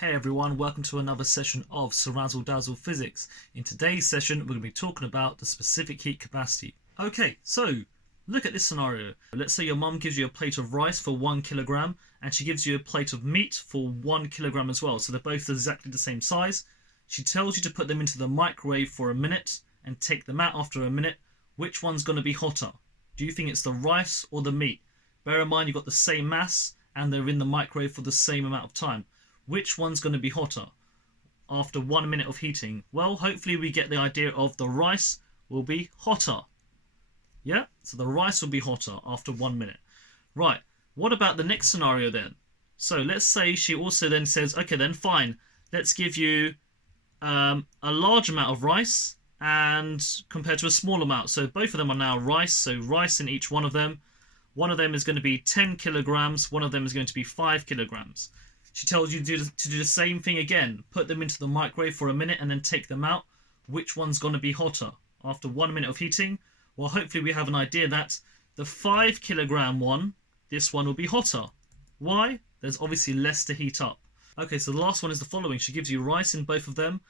Hey everyone, welcome to another session of CeerazzleDazzle Physics. In today's session, we're going to be talking about the specific heat capacity. Okay, so look at this scenario. Let's say your mum gives you a plate of rice for 1 kilogram and she gives you a plate of meat for 1 kilogram as well. So they're both exactly the same size. She tells you to put them into the microwave for a minute and take them out after a minute. Which one's going to be hotter? Do you think it's the rice or the meat? Bear in mind you've got the same mass and they're in the microwave for the same amount of time. Which one's going to be hotter after 1 minute of heating? Well, hopefully we get the idea of the rice will be hotter. Yeah, so the rice will be hotter after 1 minute. Right, what about the next scenario then? So let's say she also then says, okay then fine, let's give you a large amount of rice and compared to a small amount. So both of them are now rice, so rice in each one of them. One of them is going to be 10 kilograms, one of them is going to be 5 kilograms. She tells you to do the same thing again. Put them into the microwave for a minute and then take them out. Which one's going to be hotter after 1 minute of heating? Well, hopefully we have an idea that the 5 kilogram one, this one will be hotter. Why? There's obviously less to heat up. Okay, so the last one is the following. She gives you rice in both of them.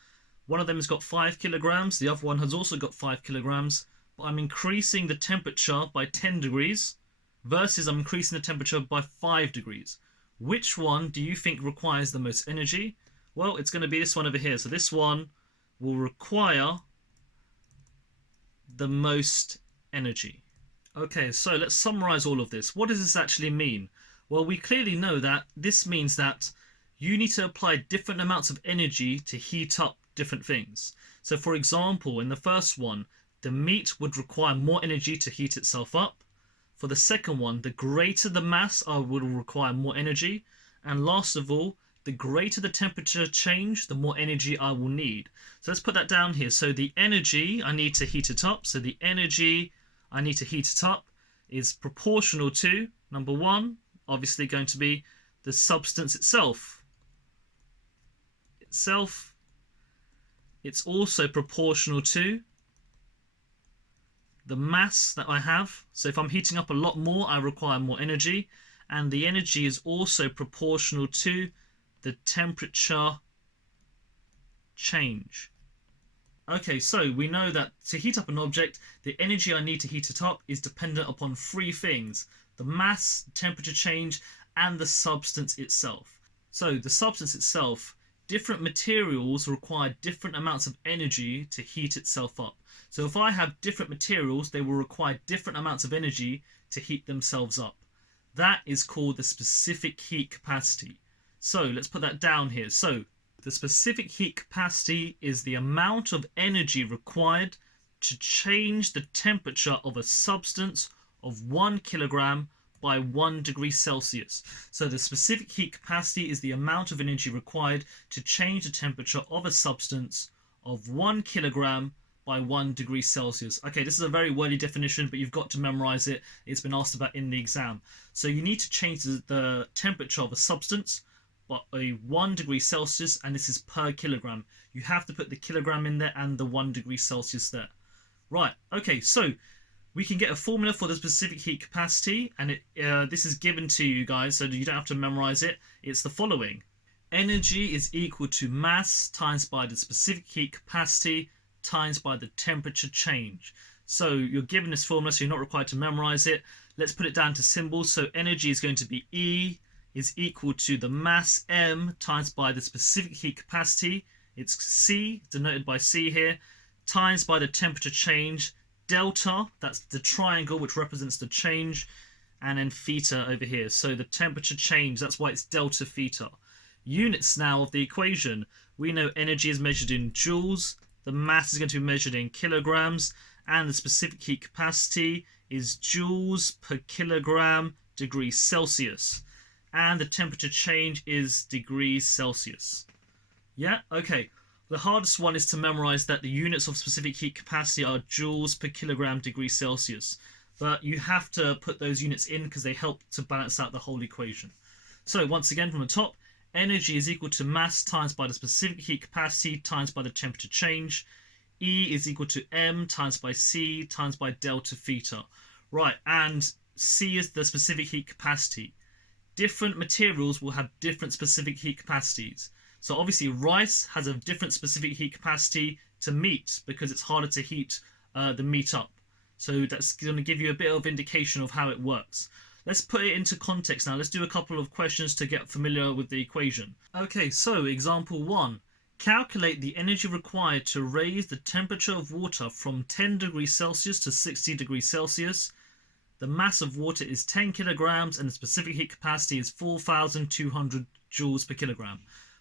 One of them has got 5 kilograms. The other one has also got 5 kilograms. But I'm increasing the temperature by 10 degrees versus I'm increasing the temperature by 5 degrees. Which one do you think requires the most energy? Well, it's going to be this one over here. So this one will require the most energy. Okay, so let's summarize all of this. What does this actually mean? Well, we clearly know that this means that you need to apply different amounts of energy to heat up different things. So for example, in the first one, the meat would require more energy to heat itself up. For the second one, the greater the mass, I will require more energy. And last of all, the greater the temperature change, the more energy I will need. So let's put that down here. So the energy I need to heat it up. So the energy I need to heat it up is proportional to, number one, obviously going to be the substance itself. It's also proportional to the mass that I have. So if I'm heating up a lot more, I require more energy, and the energy is also proportional to the temperature change. Okay, so we know that to heat up an object, the energy I need to heat it up is dependent upon three things: the mass, temperature change, and the substance itself. So the substance itself, different materials require different amounts of energy to heat itself up. So if I have different materials, they will require different amounts of energy to heat themselves up. That is called the specific heat capacity. So let's put that down here. So the specific heat capacity is the amount of energy required to change the temperature of a substance of 1 kilogram by 1 degree Celsius. So the specific heat capacity is the amount of energy required to change the temperature of a substance of 1 kilogram by 1 degree Celsius. Okay, this is a very wordy definition, but you've got to memorize it. It's been asked about in the exam. So you need to change the temperature of a substance by 1 degree Celsius, and this is per kilogram. You have to put the kilogram in there and the 1 degree Celsius there. Right, okay, so we can get a formula for the specific heat capacity, and this is given to you guys, so you don't have to memorize it. It's the following. Energy is equal to mass times by the specific heat capacity times by the temperature change. So you're given this formula, so you're not required to memorize it. Let's put it down to symbols. So energy is going to be E is equal to the mass M times by the specific heat capacity. It's C, denoted by C here, times by the temperature change. Delta, that's the triangle which represents the change, and then theta over here. So the temperature change, that's why it's delta theta. Units now of the equation. We know energy is measured in joules. The mass is going to be measured in kilograms, and the specific heat capacity is joules per kilogram degrees Celsius, and the temperature change is degrees Celsius. Yeah, okay. The hardest one is to memorize that the units of specific heat capacity are joules per kilogram degrees Celsius, but you have to put those units in because they help to balance out the whole equation. So once again from the top, energy is equal to mass times by the specific heat capacity times by the temperature change. E is equal to M times by C times by delta theta. Right, and C is the specific heat capacity. different materials will have different specific heat capacities. So obviously rice has a different specific heat capacity to meat because it's harder to heat the meat up. So that's going to give you a bit of indication of how it works. Let's put it into context now. Let's do a couple of questions to get familiar with the equation. Okay, so example 1. Calculate the energy required to raise the temperature of water from 10 degrees Celsius to 60 degrees Celsius. The mass of water is 10 kilograms and the specific heat capacity is 4,200 joules per kilogram.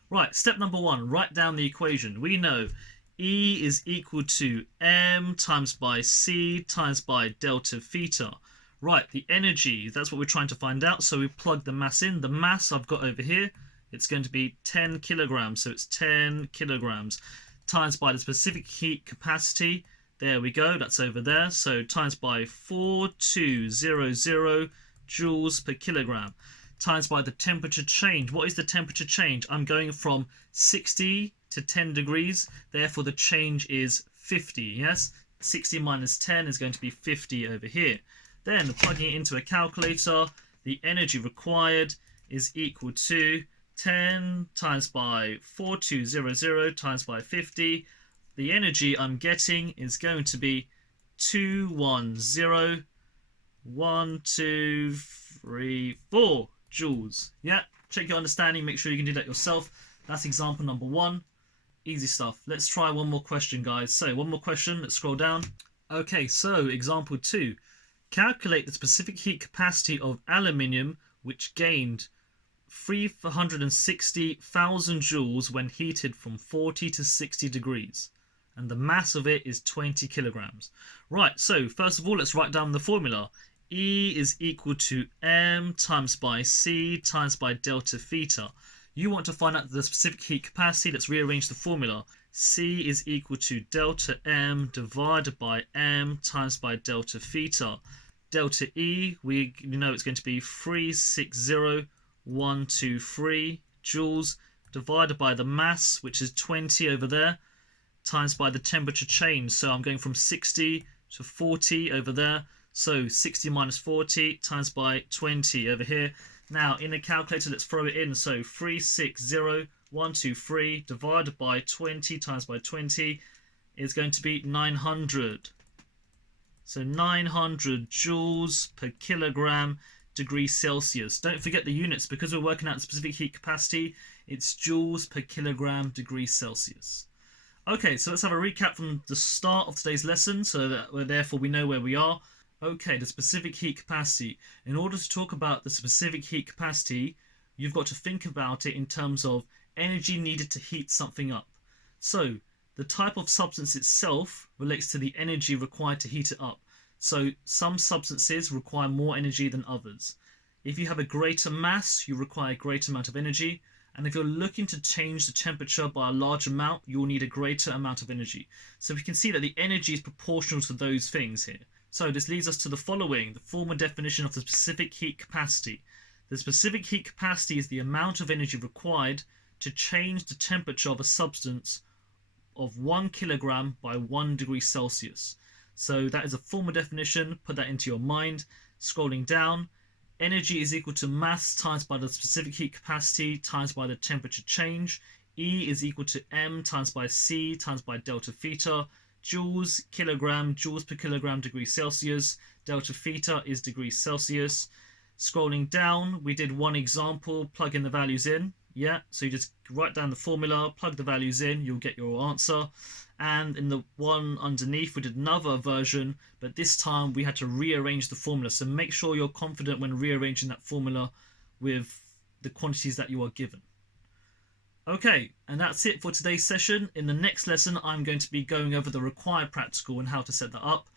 Right, step number 1, write down the equation. We know E is equal to M times by C times by delta theta. Right, the energy, that's what we're trying to find out. So we plug the mass in. The mass I've got over here, it's going to be 10 kilograms. So it's 10 kilograms times by the specific heat capacity. There we go, that's over there. So times by 4,200 joules per kilogram. Times by the temperature change. What is the temperature change? I'm going from 60 to 10 degrees. Therefore, the change is 50. Yes? 60 minus 10 is going to be 50 over here. Then, plugging it into a calculator, the energy required is equal to 10 times by 4,200 times by 50. The energy I'm getting is going to be 210.123.4 joules. Yeah, check your understanding, make sure you can do that yourself. That's example number 1. Easy stuff. Let's try one more question, guys. So one more question, let's scroll down. Okay, so example 2. Calculate the specific heat capacity of aluminium which gained 360,000 joules when heated from 40 to 60 degrees. And the mass of it is 20 kilograms. Right, so first of all, let's write down the formula. E is equal to M times by C times by delta theta. You want to find out the specific heat capacity. Let's rearrange the formula. C is equal to delta M divided by M times by delta theta. Delta E, we know it's going to be 360,123 joules divided by the mass, which is 20 over there, times by the temperature change. So I'm going from 60 to 40 over there. So 60 minus 40 times by 20 over here. Now in the calculator, let's throw it in. So 360,123 divided by 20 times by 20 is going to be 900. So 900 joules per kilogram degrees Celsius. Don't forget the units because we're working out the specific heat capacity. It's joules per kilogram degrees Celsius. Okay, so let's have a recap from the start of today's lesson so that therefore we know where we are. Okay, the specific heat capacity. In order to talk about the specific heat capacity, you've got to think about it in terms of energy needed to heat something up. So the type of substance itself relates to the energy required to heat it up. So some substances require more energy than others. If you have a greater mass, you require a greater amount of energy. And if you're looking to change the temperature by a large amount, you'll need a greater amount of energy. So we can see that the energy is proportional to those things here. So this leads us to the following, the formal definition of the specific heat capacity. The specific heat capacity is the amount of energy required to change the temperature of a substance of 1 kilogram by 1 degree Celsius. So that is a formal definition, put that into your mind. Scrolling down, energy is equal to mass times by the specific heat capacity times by the temperature change. E is equal to M times by C times by delta theta. Joules, kilogram, joules per kilogram degrees Celsius. Delta theta is degrees Celsius. Scrolling down, we did one example, plug in the values in. Yeah, so you just write down the formula, plug the values in, you'll get your answer. And in the one underneath, we did another version, but this time we had to rearrange the formula. So make sure you're confident when rearranging that formula with the quantities that you are given. Okay, and that's it for today's session. In the next lesson, I'm going to be going over the required practical and how to set that up.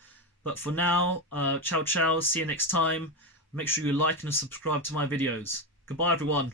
But for now, ciao ciao, see you next time. Make sure you like and subscribe to my videos. Goodbye everyone.